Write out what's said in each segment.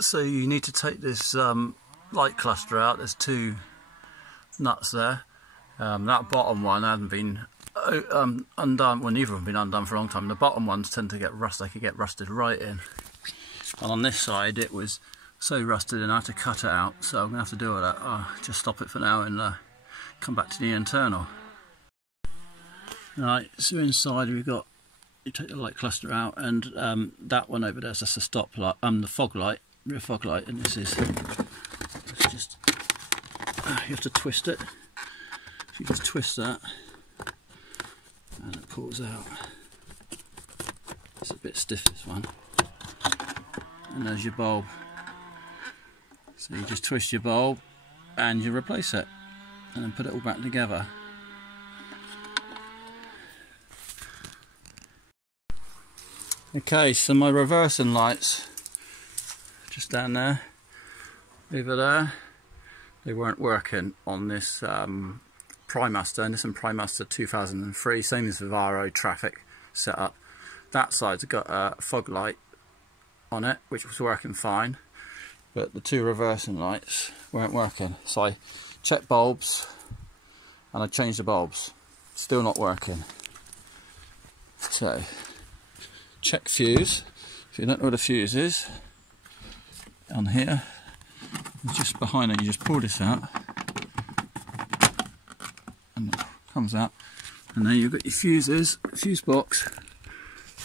So you need to take this light cluster out. There's two nuts there. That bottom one hadn't been undone, well, neither have been undone for a long time. The bottom ones tend to get rust, they could get rusted right in. And on this side it was so rusted and I had to cut it out, so I'm going to have to do all that. I'll just stop it for now and come back to the internal. Right, so inside we've got, you take the light cluster out, and that one over there is just a stop light, the fog light, rear fog light, and this is just, you have to twist it. So you just twist that and it pulls out. It's a bit stiff, this one. And there's your bulb. So you just twist your bulb and you replace it and then put it all back together. Okay, so my reversing lights, just down there, over there, they weren't working on this Nissan Primastar 2003, same as Vivaro Trafic setup. That side's got a fog light on it, which was working fine, but the two reversing lights weren't working. So I checked bulbs and I changed the bulbs, still not working. So check fuse. If you don't know what a fuse is, on here, just behind it, you just pull this out and it comes out, and then you've got your fuses, fuse box,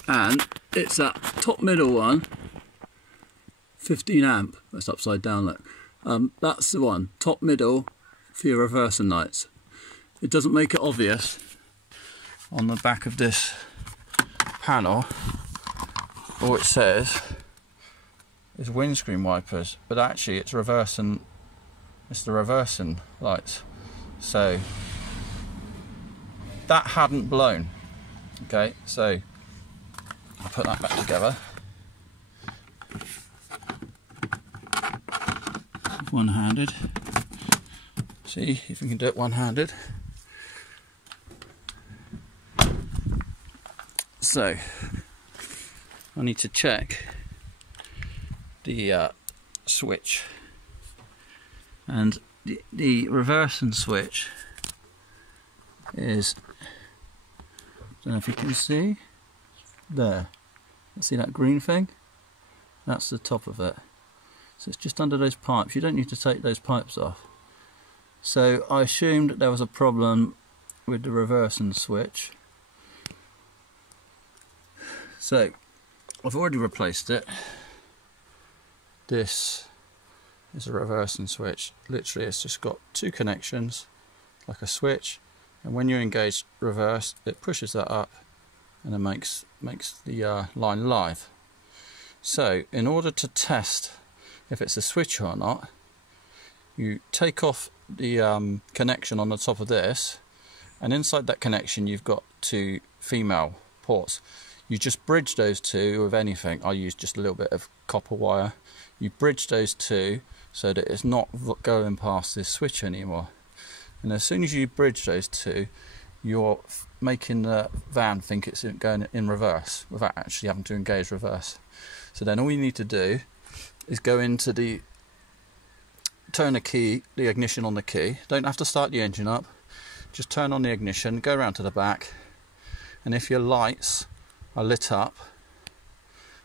and it's that top middle one, 15 amp, that's upside down, look. That's the one, top middle for your reversing lights. It doesn't make it obvious on the back of this panel. All it says is windscreen wipers, but actually it's reversing, it's the reversing lights. So that hadn't blown. Okay, so I'll put that back together. One-handed. See if we can do it one-handed. So I need to check the switch, and the reversing switch is, I don't know if you can see, there. See that green thing? That's the top of it. So it's just under those pipes. You don't need to take those pipes off. So I assumed there was a problem with the reversing switch. So I've already replaced it. This is a reversing switch. Literally it's just got two connections, like a switch, and when you engage reverse it pushes that up and it makes the line live. So in order to test if it's a switch or not, you take off the connection on the top of this, and inside that connection you've got two female ports. You just bridge those two with anything. I use just a little bit of copper wire. You bridge those two so that it's not going past this switch anymore. And as soon as you bridge those two, you're making the van think it's going in reverse without actually having to engage reverse. So then all you need to do is go into the, turn the key, the ignition on the key. Don't have to start the engine up. Just turn on the ignition, go around to the back, and if your lights are lit up,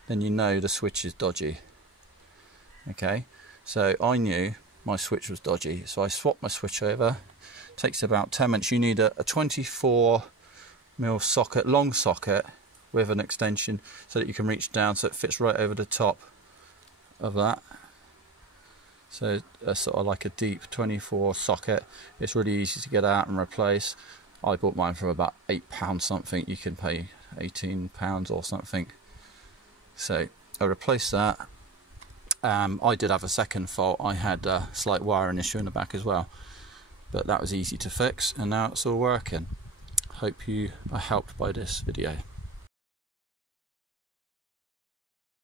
then you know the switch is dodgy. Okay, so I knew my switch was dodgy, so I swapped my switch over. Takes about 10 minutes. You need a 24mm socket, long socket with an extension so that you can reach down so it fits right over the top of that. So sort of like a deep 24 socket. It's really easy to get out and replace. I bought mine for about £8 something. You can pay £18 or something. So I replaced that. I did have a second fault. I had a slight wiring issue in the back as well, but that was easy to fix, and now it's all working. Hope you are helped by this video.